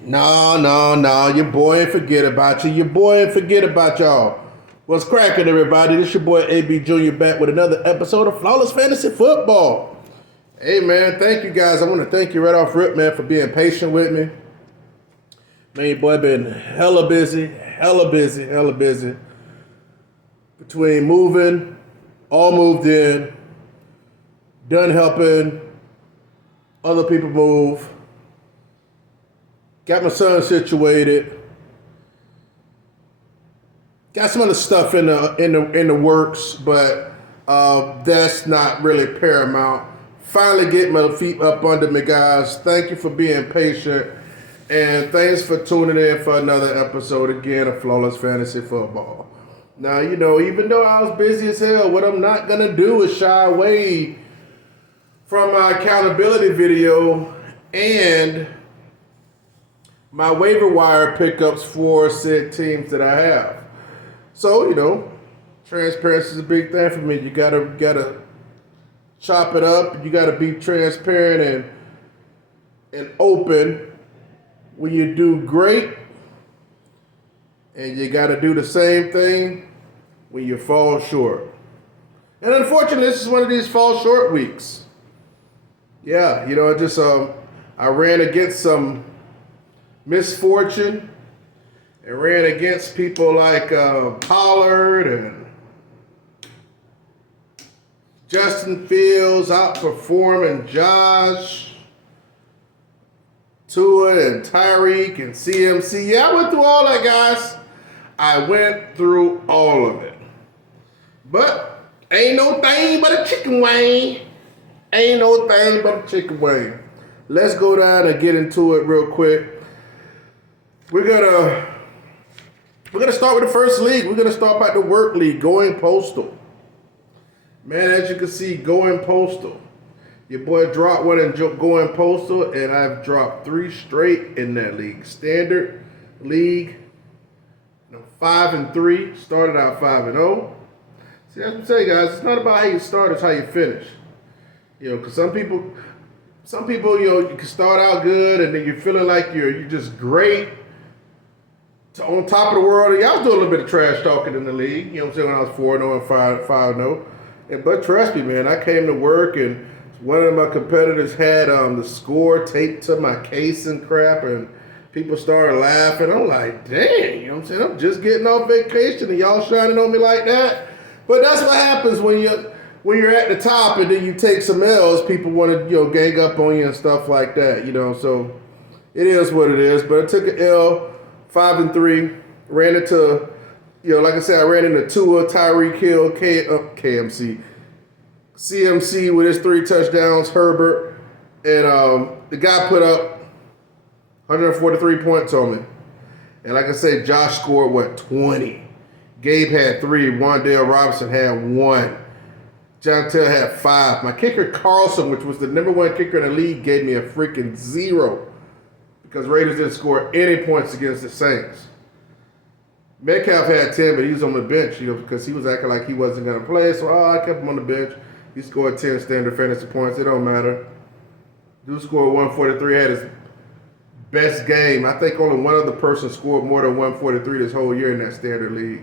No. Your boy ain't forget about you. Your boy ain't forget about y'all. What's cracking, everybody? This your boy AB Jr. back with another episode of Flawless Fantasy Football. Hey, man, thank you guys. I want to thank you right off rip, man, for being patient with me. Man, your boy been hella busy. Between moving, all moved in, done helping other people move, got my son situated, got some other stuff in the works, but that's not really paramount. Finally getting my feet up under me, guys. Thank you for being patient, and thanks for tuning in for another episode again of Flawless Fantasy Football. Now, even though I was busy as hell, what I'm not gonna do is shy away from my accountability video and my waiver wire pickups for said teams that I have. So, transparency is a big thing for me. You gotta chop it up. You gotta be transparent and open when you do great. And you gotta do the same thing when you fall short. And unfortunately, this is one of these fall short weeks. Yeah, I ran against some misfortune and ran against people like Pollard and Justin Fields outperforming Josh, Tua and Tyreek and CMC. Yeah, I went through all that, guys. I went through all of it. But ain't no thing but a chicken wing. Ain't no thing but a chicken wing. Let's go down and get into it real quick. We're gonna start with the first league. We're gonna start by the work league, going postal. Man, as you can see, going postal. Your boy dropped one in going postal, and I've dropped 3 straight in that league. Standard league, 5-3. Started out 5-0. See, that's what I'm saying, guys. It's not about how you start; it's how you finish. Because some people, you can start out good, and then you're feeling like you're just great, on top of the world. And y'all was doing a little bit of trash talking in the league. You know what I'm saying? When I was 4-0 and 5-0. But trust me, man, I came to work and one of my competitors had the score taped to my case and crap, and people started laughing. I'm like, dang, you know what I'm saying? I'm just getting off vacation and y'all shining on me like that. But that's what happens when you're at the top and then you take some L's. People want to gang up on you and stuff like that. So it is what it is. But I took an L, 5-3, ran into. Like I said, I ran into Tua, Tyreek Hill, KMC, CMC with his 3 touchdowns, Herbert, and the guy put up 143 points on me. And like I said, Josh scored, 20. Gabe had 3. Wan'Dale Robinson had 1. John Tell had 5. My kicker, Carlson, which was the number 1 kicker in the league, gave me a freaking 0 because Raiders didn't score any points against the Saints. Metcalf had 10, but he was on the bench, because he was acting like he wasn't going to play. So I kept him on the bench. He scored 10 standard fantasy points. It don't matter. Dude scored 143, had his best game. I think only one other person scored more than 143 this whole year in that standard league.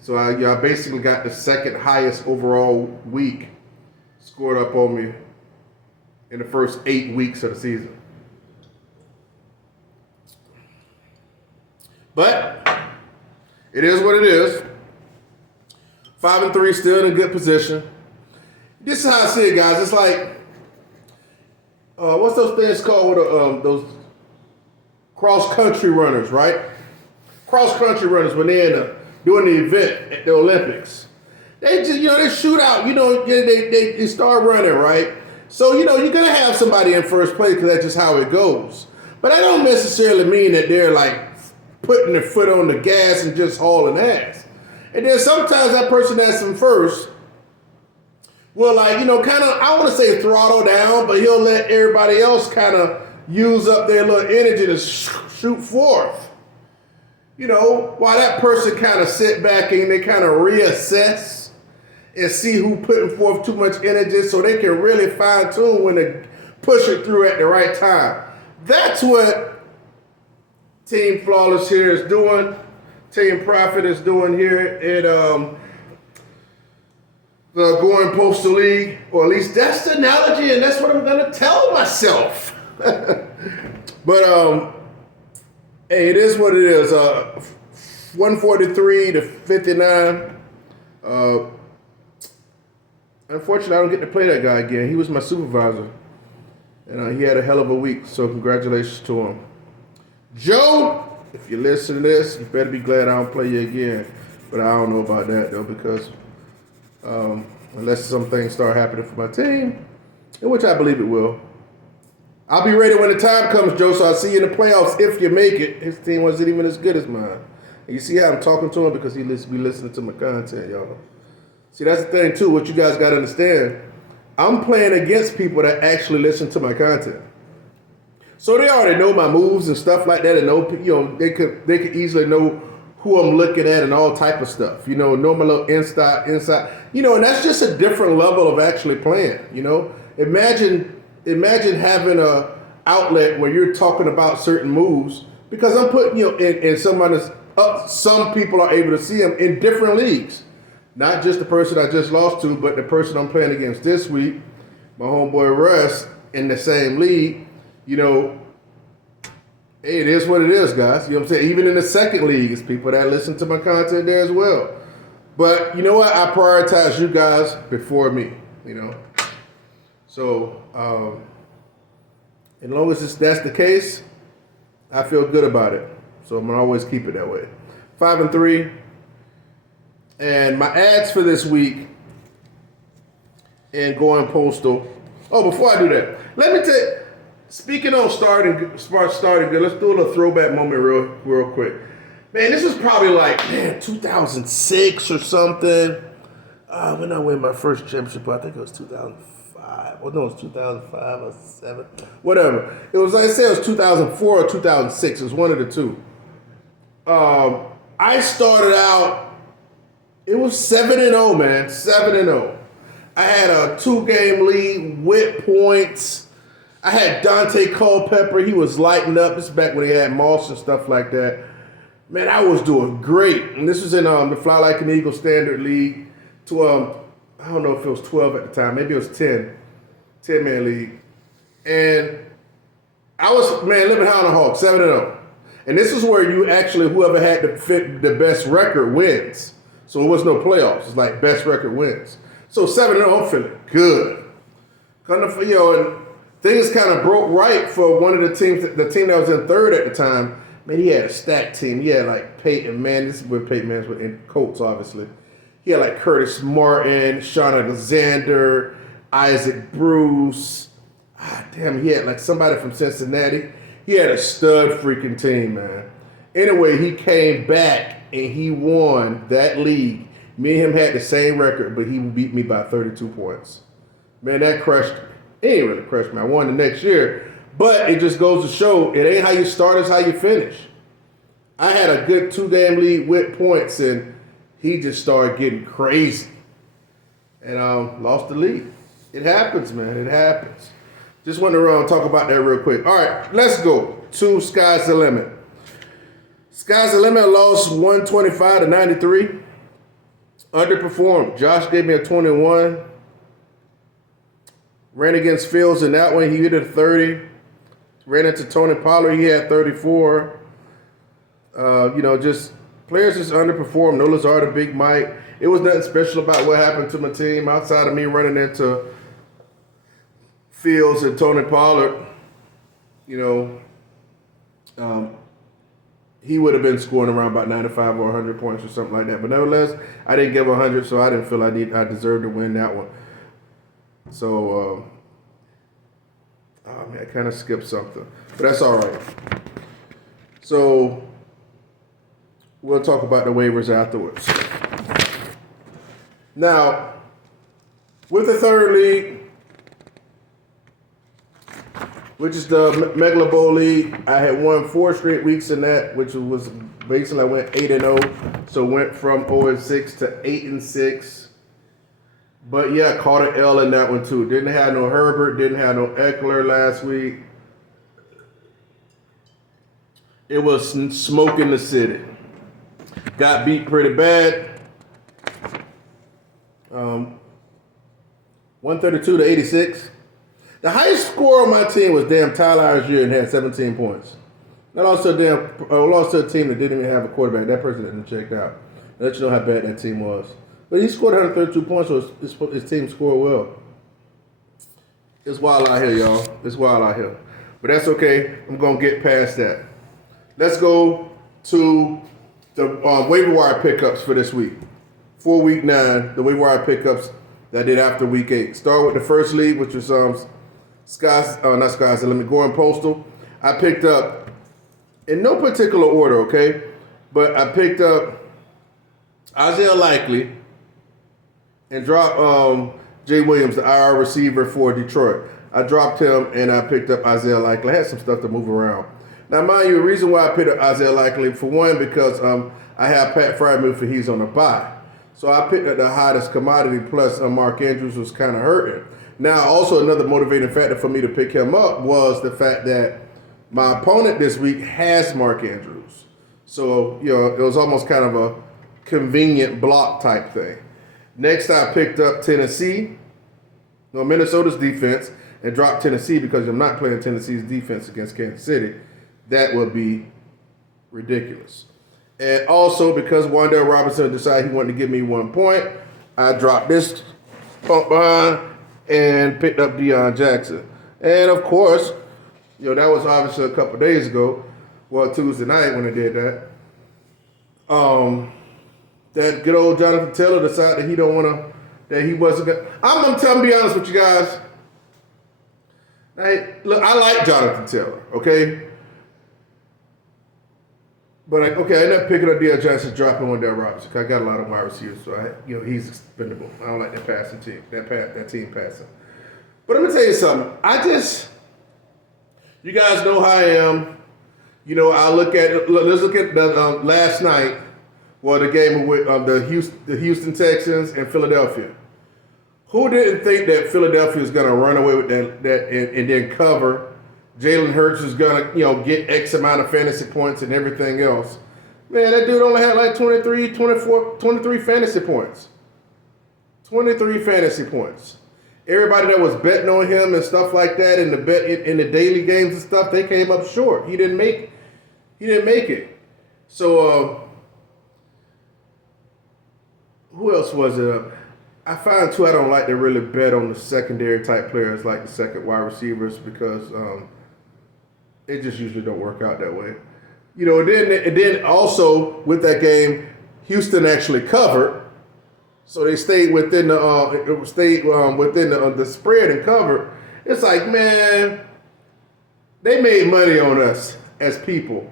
So I basically got the second highest overall week scored up on me in the first 8 weeks of the season. But it is what it is. 5-3, still in a good position. This is how I see it, guys. It's like, what's those things called with those cross-country runners, right? Cross-country runners, when they're doing the event at the Olympics. They just, they shoot out, they start running, right? So, you're going to have somebody in first place because that's just how it goes. But that don't necessarily mean that they're like putting their foot on the gas and just hauling ass. And then sometimes that person that's in first will kind of, I want to say throttle down, but he'll let everybody else kind of use up their little energy to shoot forth. While that person kind of sit back and they kind of reassess and see who putting forth too much energy so they can really fine tune when to push it through at the right time. That's what Team Flawless here is doing, Team Profit is doing here at the Going Postal League, or at least that's the analogy, and that's what I'm gonna tell myself. But hey, it is what it is. 143 to 59. Unfortunately, I don't get to play that guy again. He was my supervisor, and he had a hell of a week. So congratulations to him. Joe, if you listen to this, you better be glad I don't play you again. But I don't know about that though, because unless some things start happening for my team, in which I believe it will. I'll be ready when the time comes, Joe, so I'll see you in the playoffs if you make it. His team wasn't even as good as mine. And you see how I'm talking to him because he be listening to my content, y'all. See, that's the thing, too, what you guys got to understand. I'm playing against people that actually listen to my content. So they already know my moves and stuff like that, and know, they could easily know who I'm looking at and all type of stuff. Know my little inside. And that's just a different level of actually playing. Imagine having a outlet where you're talking about certain moves, because I'm putting in somebody's up. Some people are able to see them in different leagues, not just the person I just lost to, but the person I'm playing against this week, my homeboy Russ, in the same league. Hey, it is what it is, guys. You know what I'm saying? Even in the second league, it's people that listen to my content there as well. But you know what? I prioritize you guys before me. So, as long as that's the case, I feel good about it. So I'm going to always keep it that way. 5-3. And my ads for this week in Going Postal. Oh, before I do that, let me tell you, speaking on starting good, let's do a little throwback moment real quick. Man, this was probably 2006 or something. When I win my first championship, I think it was 2005. Well, no, it was 2005 or 7. Whatever. It was, like I said, it was 2004 or 2006. It was one of the two. I started out, it was 7-0, man. 7-0. I had a 2-game lead with points. I had Dante Culpepper. He was lighting up. This is back when they had Moss and stuff like that. Man, I was doing great. And this was in the Fly Like an Eagle Standard League. I don't know if it was 12 at the time. Maybe it was 10. 10-man league. And I was, living high on the hog, 7-0. And this is where you actually, whoever had the best record wins. So it was no playoffs. It's like best record wins. So 7-0, I'm feeling good. And things kind of broke right for one of the teams, the team that was in third at the time. Man, he had a stacked team. He had Peyton Manning. This is where Peyton Manning's with, in Colts, obviously. He had Curtis Martin, Sean Alexander, Isaac Bruce. He had somebody from Cincinnati. He had a stud freaking team, man. Anyway, he came back and he won that league. Me and him had the same record, but he beat me by 32 points. Man, that crushed me. It ain't really crushed me. I won the next year. But it just goes to show, it ain't how you start, it's how you finish. I had a good 2-game lead with points, and he just started getting crazy. And lost the lead. It happens, man. It happens. Just wanted to talk about that real quick. All right, let's go to Sky's the Limit. Sky's the Limit lost 125 to 93. Underperformed. Josh gave me a 21. Ran against Fields in that one. He hit a 30. Ran into Tony Pollard. He had 34. Just players just underperformed. No Lazard, Big Mike. It was nothing special about what happened to my team outside of me running into Fields and Tony Pollard. He would have been scoring around about 95 or 100 points or something like that. But nevertheless, I didn't give 100, so I didn't feel I deserved to win that one. So, I kind of skipped something. But that's all right. So, we'll talk about the waivers afterwards. Now, with the third league, which is the Megala Bowl League, I had won 4 straight weeks in that, which was basically I went 8-0. So went from 0-6 to 8-6. But yeah, I caught an L in that one too. Didn't have no Herbert, didn't have no Eckler last week. it was smoke in the city. Got beat pretty bad. 132-86. The highest score on my team was damn Tyler Algier and had 17 points. That lost to a team that didn't even have a quarterback. That person didn't check out. Let you know how bad that team was. But he scored 132 points, so his team scored well. It's wild out here, y'all. It's wild out here. But that's okay. I'm going to get past that. Let's go to the waiver wire pickups for this week. For week 9, the waiver wire pickups that I did after week 8. Start with the first league, which was Gordon Postal. I picked up, in no particular order, okay? But I picked up Isaiah Likely and dropped Jay Williams, the IR receiver for Detroit. I dropped him and I picked up Isaiah Likely. I had some stuff to move around. Now, mind you, the reason why I picked up Isaiah Likely, for one, because I have Pat Freiermuth and he's on a bye. So I picked up the hottest commodity, plus Mark Andrews was kind of hurting. Now, also another motivating factor for me to pick him up was the fact that my opponent this week has Mark Andrews. So, it was almost kind of a convenient block type thing. Next, I picked up Minnesota's defense, and dropped Tennessee because I'm not playing Tennessee's defense against Kansas City. That would be ridiculous. And also, because Wan'Dale Robinson decided he wanted to give me 1 point, I dropped this pump behind and picked up Deion Jackson. And of course, that was obviously a couple days ago. Well, Tuesday night when I did that. That good old Jonathan Taylor decided that he don't want to, that he wasn't going to. I'm going to be honest with you guys. Hey, look, I like Jonathan Taylor, okay? But, I ended up picking up Deion Jackson, dropping Wan'Dale Robinson, because I got a lot of wide receivers, so he's expendable. I don't like that passing team, that team passing. But I'm going to tell you something. You guys know how I am. Let's look at the last night, the game with the Houston Texans and Philadelphia. Who didn't think that Philadelphia was going to run away with that and then cover? Jalen Hurts is going to, get X amount of fantasy points and everything else. Man, that dude only had like 23 fantasy points. 23 fantasy points. Everybody that was betting on him and stuff like that in the daily games and stuff, they came up short. He didn't make it. So who else was it? I find too I don't like to really bet on the secondary type players like the second wide receivers because it just usually don't work out that way. And then also with that game, Houston actually covered, so they stayed within the spread and covered. It's like, man, they made money on us as people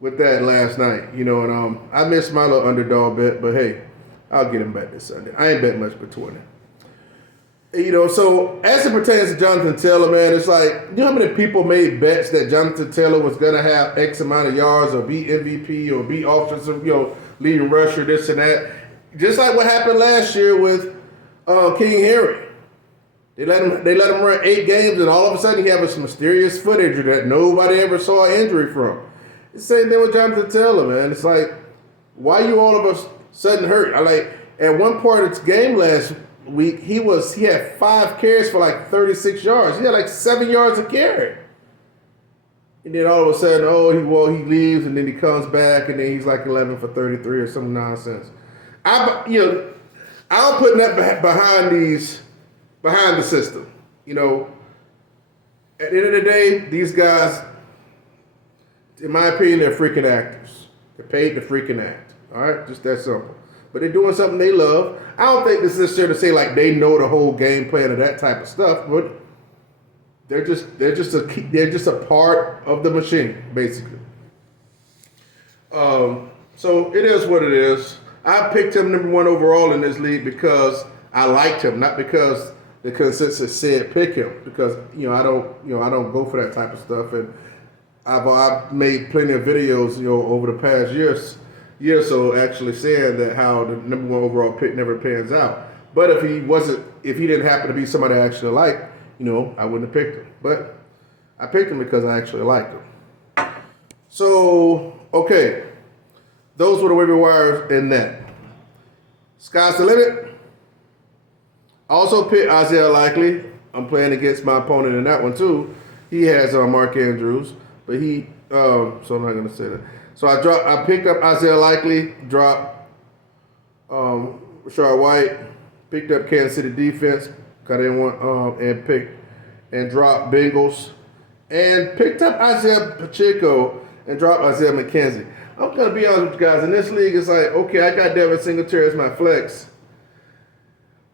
with that last night. And I missed my little underdog bet, but hey, I'll get him back this Sunday. I ain't bet much between it. So as it pertains to Jonathan Taylor, man, it's like, how many people made bets that Jonathan Taylor was going to have X amount of yards or be MVP or be offensive, leading rusher, this and that. Just like what happened last year with King Henry. They let him run 8 games, and all of a sudden he had this mysterious foot injury that nobody ever saw an injury from. It's the same thing with Jonathan Taylor, man. It's like, why you all of a sudden hurt? At one part of the game last week, he had 5 carries for like 36 yards. He had like 7 yards a carry. And then all of a sudden, he leaves and then he comes back and then he's like 11 for 33 or some nonsense. I'm putting that behind the system. At the end of the day, these guys, in my opinion, they're freaking actors. They're paid to freaking act. All right, just that simple. But they're doing something they love. I don't think this is necessary to say like they know the whole game plan or that type of stuff, but they're just a part of the machine, basically. So it is what it is. I picked him number 1 overall in this league because I liked him, not because the consensus said pick him. Because I don't go for that type of stuff, and I've made plenty of videos over the past year or so actually saying that how the number 1 overall pick never pans out. But if he didn't happen to be somebody I actually liked, I wouldn't have picked him. But I picked him because I actually liked him. So, okay. Those were the waiver wires in that. Sky's the limit. Also picked Isaiah Likely. I'm playing against my opponent in that one too. He has Mark Andrews, but so I'm not gonna say that. So I picked up Isaiah Likely, dropped Rashard White, picked up Kansas City defense, got in one and dropped Bengals, and picked up Isaiah Pacheco and dropped Isaiah McKenzie. I'm gonna be honest with you guys. In this league, it's like, okay, I got Devin Singletary as my flex,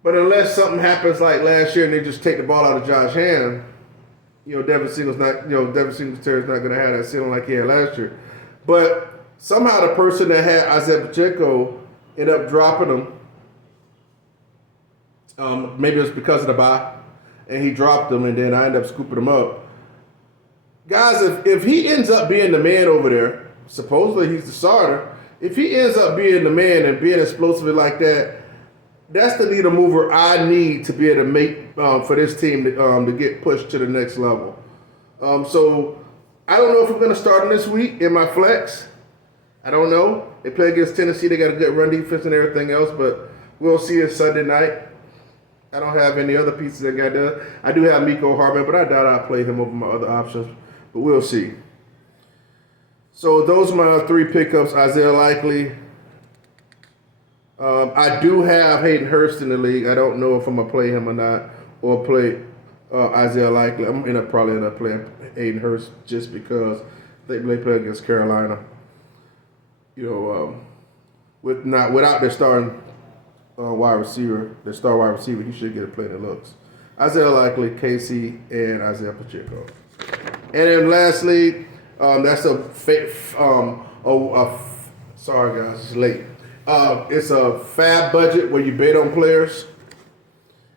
but unless something happens like last year and they just take the ball out of Josh Hand, Devin Singletary is not gonna have that ceiling like he had last year. But somehow the person that had Isaiah Pacheco ended up dropping him. Maybe it was because of the bye, and he dropped him, and then I ended up scooping him up. Guys, if he ends up being the man over there, supposedly he's the starter. If he ends up being the man and being explosive like that, that's the needle mover I need to be able to make for this team to get pushed to the next level. So I don't know if I'm going to start him this week in my flex. I don't know. They play against Tennessee. They got a good run defense and everything else, but we'll see it Sunday night. I don't have any other pieces that got done. I do have Miko Hardman, but I doubt I'll play him over my other options. But we'll see. So those are my three pickups. Isaiah Likely. I do have Hayden Hurst in the league. I don't know if I'm going to play him or not, or play Isaiah Likely. I'm probably end up playing Hayden Hurst just because they play against Carolina. Without their starting wide receiver, their star wide receiver, he should get a play that looks. Isaiah Likely, KC, and Isaiah Pacheco. And then lastly, that's sorry guys, it's late. It's a fab budget where you bet on players.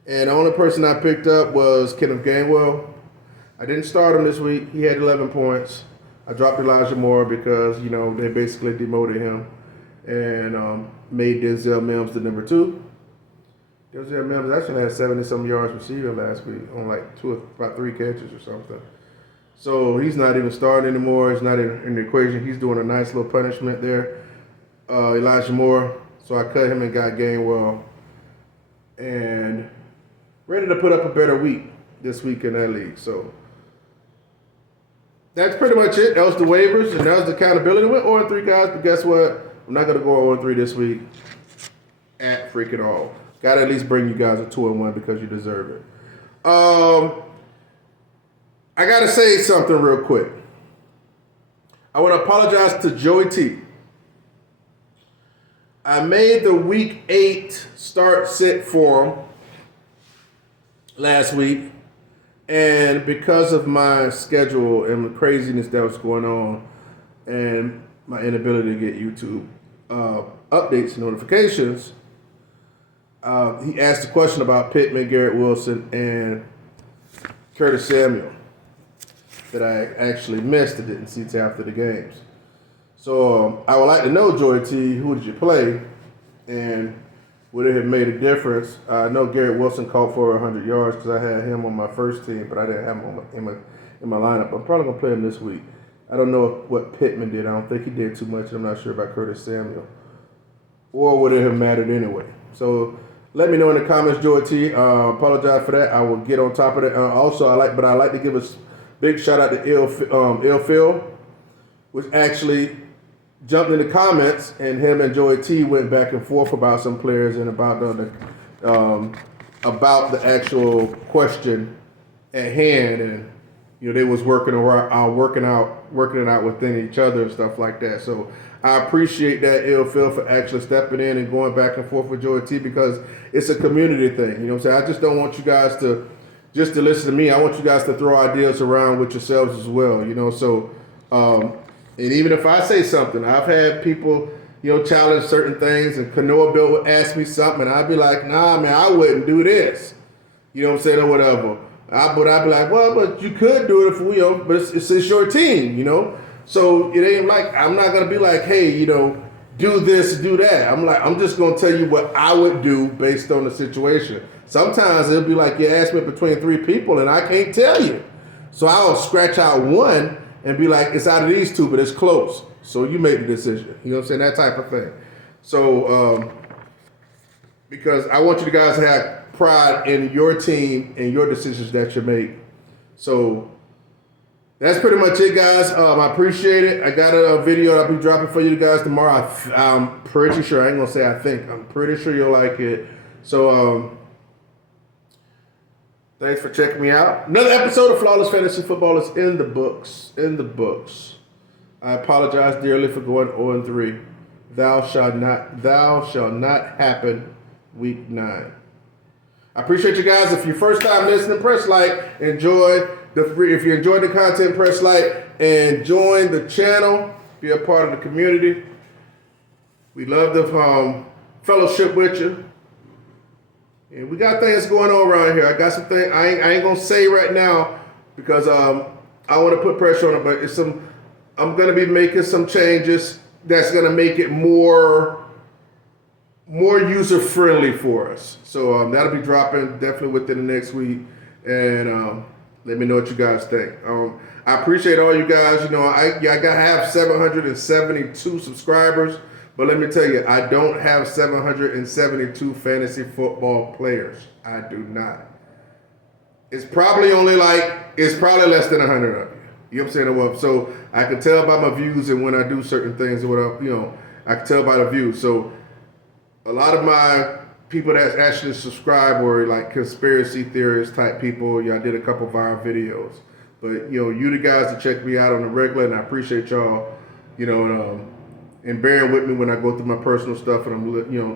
And the only person I picked up was Kenneth Gainwell. I didn't start him this week. He had 11 points. I dropped Elijah Moore because, they basically demoted him and made Denzel Mims the number 2. Denzel Mims actually had 70-some yards receiving last week on about 3 catches or something. So he's not even starting anymore. He's not in the equation. He's doing a nice little punishment there. Elijah Moore. So I cut him and got Gainwell. And ready to put up a better week this week in that league. So that's pretty much it. That was the waivers and that was the accountability. We went 0-3, guys, but guess what? I'm not going to go 0-3 this week at freaking all. Got to at least bring you guys a 2-1 because you deserve it. I got to say something real quick. I want to apologize to Joey T. I made the week 8 start sit for him last week. And because of my schedule and the craziness that was going on and my inability to get YouTube updates and notifications, he asked a question about Pittman, Garrett Wilson, and Curtis Samuel that I actually missed and didn't see till after the games. So I would like to know, Joy T, who did you play, and would it have made a difference? I know Garrett Wilson caught for 100 yards because I had him on my first team, but I didn't have him in my lineup. I'm probably going to play him this week. I don't know what Pittman did. I don't think he did too much. I'm not sure about Curtis Samuel. Or would it have mattered anyway? So let me know in the comments, Joy T. Apologize for that. I will get on top of it. Also, I like to give a big shout out to Ill Phil, which actually jumped in the comments, and him and Joey T went back and forth about some players and about the actual question at hand, and they was working it out within each other and stuff like that. So I appreciate that, Ill Phil, for actually stepping in and going back and forth with Joey T, because it's a community thing. You know what I'm saying? I just don't want you guys to listen to me. I want you guys to throw ideas around with yourselves as well. So. And even if I say something, I've had people, challenge certain things, and Canoa Bill would ask me something, and I'd be like, nah, man, I wouldn't do this. You know what I'm saying, or whatever. But I'd be like, well, but you could do it if but it's your team, So it ain't like, I'm not going to be like, hey, do this, do that. I'm just going to tell you what I would do based on the situation. Sometimes it'll be like you ask me between 3 people, and I can't tell you. So I'll scratch out one and be like, it's out of these two, but it's close. So you make the decision. You know what I'm saying? That type of thing. So, because I want you guys to have pride in your team and your decisions that you make. So that's pretty much it, guys. I appreciate it. I got a video I'll be dropping for you guys tomorrow. I'm pretty sure. I ain't gonna say I think. I'm pretty sure you'll like it. So thanks for checking me out. Another episode of Flawless Fantasy Football is in the books. In the books. I apologize dearly for going 0-3. Thou shalt not happen week 9. I appreciate you guys. If you're first time listening, press like. If you enjoyed the content, press like and join the channel. Be a part of the community. We love the fellowship with you. And we got things going on around here. I got some things I ain't gonna say right now because I want to put pressure on it. But I'm gonna be making some changes that's gonna make it more user friendly for us. So that'll be dropping definitely within the next week. And let me know what you guys think. I appreciate all you guys. You know, I have 772 subscribers, but let me tell you, I don't have 772 fantasy football players. I do not. It's probably less than 100 of you. You know what I'm saying? Well, so I can tell by my views and when I do certain things or whatever, I can tell by the views. So a lot of my people that actually subscribe were like conspiracy theorist type people. I did a couple viral videos. But, you the guys that check me out on the regular, and I appreciate y'all, and bearing with me when I go through my personal stuff and I'm,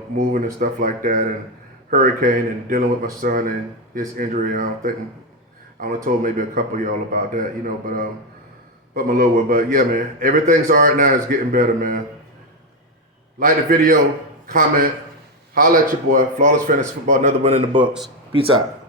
moving and stuff like that, and hurricane and dealing with my son and his injury. I only told maybe a couple of y'all about that, but my little one. But yeah, man, everything's all right now. It's getting better, man. Like the video, comment, holla at your boy. Flawless Fantasy Football, another one in the books. Peace out.